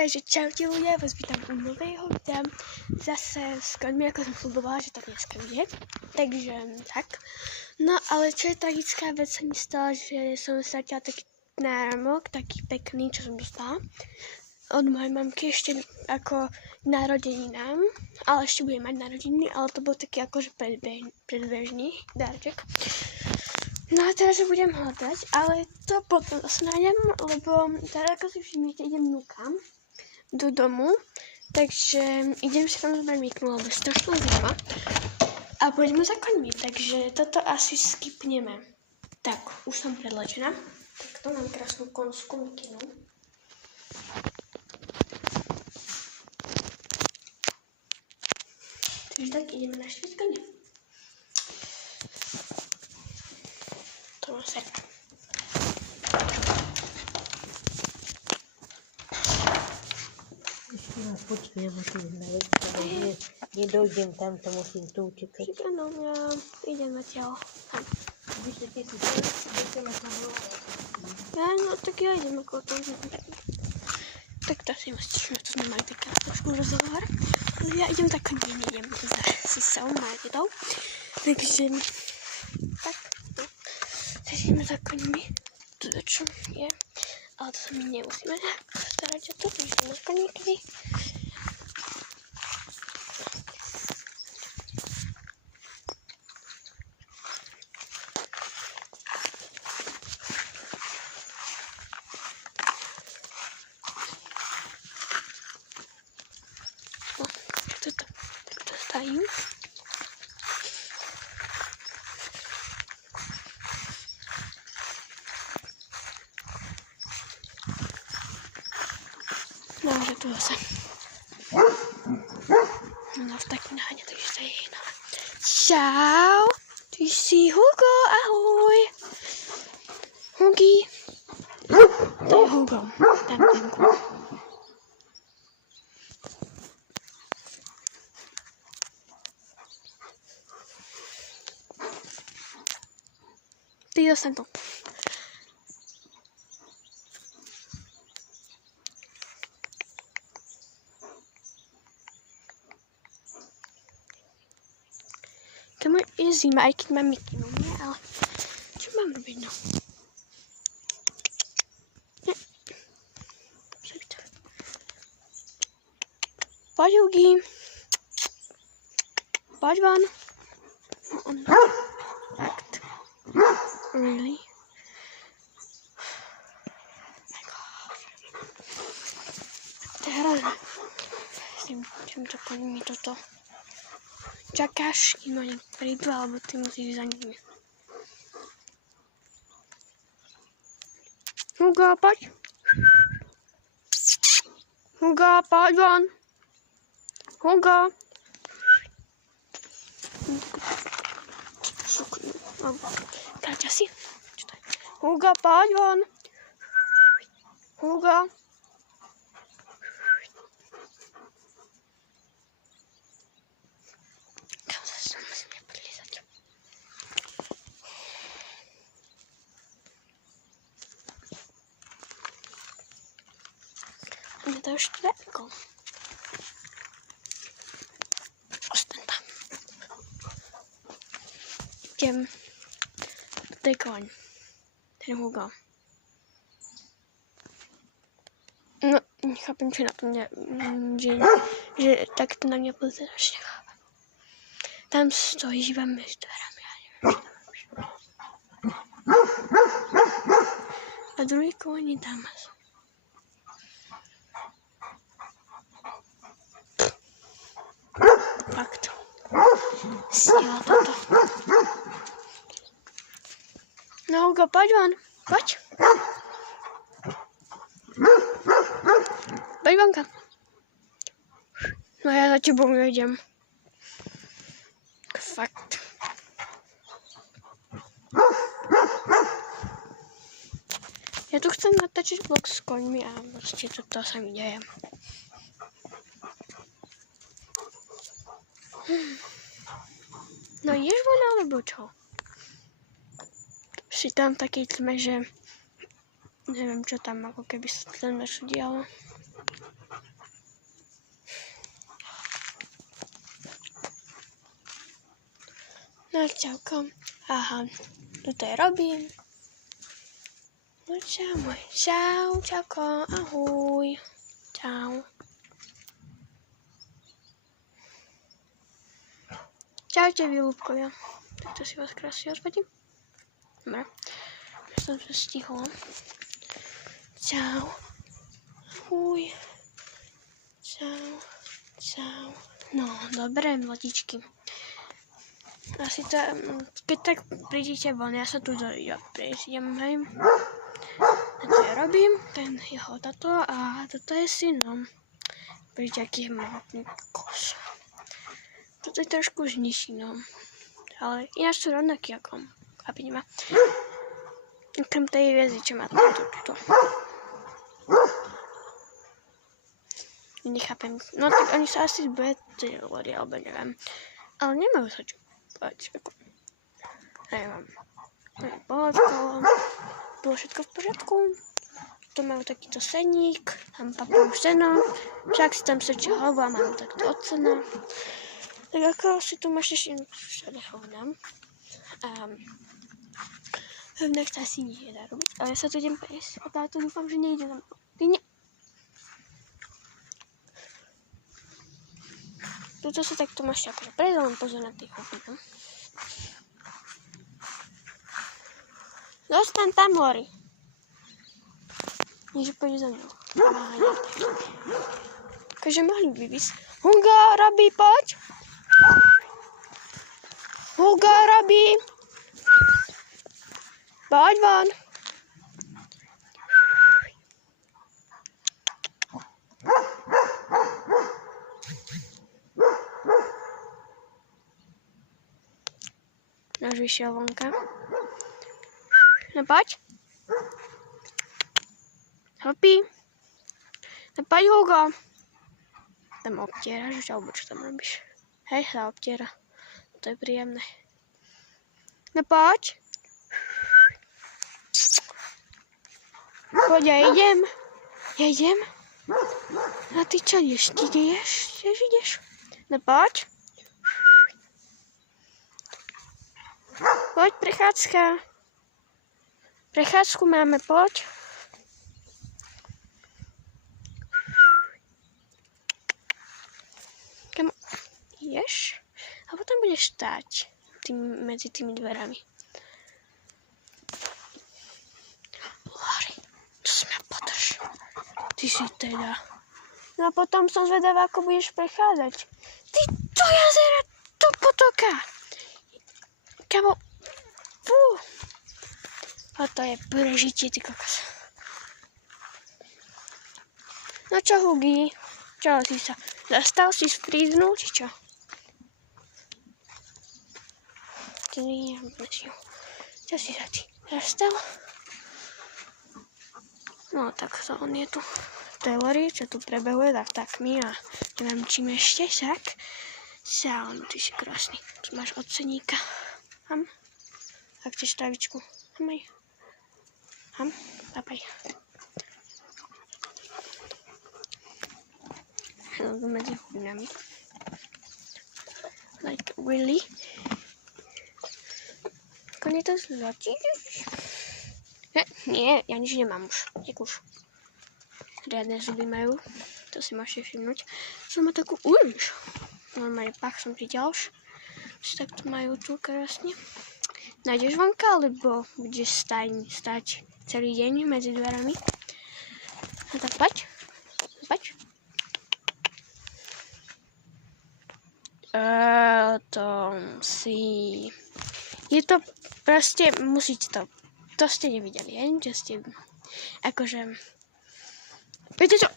Takže čaute ľudia, vás vítam u nového videa. Zase s koňmi, ako som slubovala, že to dneska bude. Takže tak. No ale čo je tragická vec, sa mi stala, že som stratila taký náramok, taký pekný, čo som dostala od mojej mamky ešte ako narodeninám. Ale ešte budem mať narodeniny, ale to bol taký akože predbežný darček. No a teraz ho budem hľadať, ale to potom nájdem, lebo teraz ako si všimnete, idem núkam do domu, takže idem si tam zobrať miknu, lebo je strašná zima a poďme za koňmi, takže toto asi skipneme. Tak, už som predlečená, tak to mám krásnu konskú mikinu. Takže tak ideme naštíviť koňa. To mám srdce. Počkej, ja musím znaleť, ale nedojdem tam, to musím tu utekať. Áno, ja idem odtiaľ. Víš, ty si chcela sa hľadať. No tak ja idem okolo toho. Tak to asi musíš, to sme mali taký trošku rozhovor. Ale ja idem tak, nejdem si sa marketou. Takže, tak, no. Takže ideme za koňmi. To čo je. Ale to sa my nemusíme starať o to, takže na koníky. Takto stajím. No, že tu zase. No, v takým náhne, takže to je jiná. Čau! Ty si Hugo, ahoj! Hugi. To je Hugo. Tam venku. Ty zostaň tu. To je zima, aj keď mám mikinu, nie? Ale čo mám robiť, no? Nie. Poď, Hugi. Poď von. Fakt. Really? To je hrozné. S týmto koňmi toto. Čakáš, kým oni prídu, alebo ty musíš za nimi. Hugo, poď. Hugo, poď von. Hugo. Kráťa si. Hugo, poď von. Hugo. Je to už daleko. Ostaň tam. Idem. To je koň. Ten Hugo. No, nechápem, čo na tom že tak to na mňa pozeráš, nechápem. Tam stojíš iba medzi dverami, ja neviem, čo tam robíš. A druhý koň je tam. Fakt. Stila toto. No Hugo, poď von. Poď. Poď vonka. No ja za tebou nejdem. Fakt. Ja tu chcem natáčať vlog s koňmi a proste toto sa mi deje. No ješ von, alebo čo? Si tam v takej tme, že neviem čo tam, ako keby sa tam niečo dialo. No čauko. Aha, tuto je robím. No čau môj. Čau, čauko, ahoj. Čau. Čaute, výlúbkovia. Takto si vás krásne odpadím. Dobre. Ja som sa stihla. Čau. Ahoj. Čau. Čau. No, dobre, mladičky. Asi to, keď tak prídete von, ja sa tu prejdem, hej. To ja robím, ten jeho tato a toto je synom. Vidíte, aký je mohutný kos. Toto je trošku už nižší, no. Ale ináč sú rovnaký ako on. Chápete ma? Okrem tej hviezdy, čo má tuto. Nechápem. No tak oni sa asi zbedili, alebo neviem. Ale nemajú sa čo povedať. Neviem. Pohodko. Bolo všetko v poriadku. Tu majú takýto seník. Tam papujú seno. Však si tam sečia hlavu a majú takto od sena. Tak ako si tu máš ešte všade hovnám. Hovnách sa asi nedá robiť. Ale ja sa tu idem prejsť. A táto dúfam, že nejde na mňa. Ty ne... Tuto sa takto máš akože prejsť, len pozor na tých hovnám. Zostaň tam, Lori. Nie, že pôjde za mňou. Takže mohli by vysť. Hugo, Robi, poď. Hugo, Robi. Poď von. Náš vyšiel vonka. No poď. Hopi. No poď, Hugo. Tam obtieraš, alebo čo tam robíš? Hej, sa obtiera. To je príjemné. No poď. Poď, ja idem. Ja idem. A ty čo ideš? Ty ideš? Tiež ideš? No poď. Poď, prechádzka. Prechádzku máme, poď. Kam ideš? A potom budeš stáť medzi tými dverami. Lori, to si mňa podrž. Ty si teda. No a potom som zvedavá, ako budeš prechádzať. Ty to jazera, to potoka. Kamo, fú. A to je prežitie, ty kokos. No čo, Hugi? Čo si sa zastal, si sfríznul, či čo? Čo si sa ty zastal? No tak to on je tu. To je Lori, čo tu prebehuje tak my a neviem čím ešte, tak. Sáno, ty si krásny. Tu máš od ceníka. Ham. A chceš travičku? Hamaj. Ham. Papaj. Hello, medzi hubinami. Like, really? Konie to zlatiš? Nie, ja nič nemám už. Už. Riadne zuby majú. To si môžete všimnúť. Som má takú už. Normálne pach som videl už. Si takto majú tu krásne. Nájdeš vonka, alebo budeš stať celý deň medzi dverami? No tak poď. Poď. Je to proste, musíte to ste nevideli, čo ste, akože, viete čo,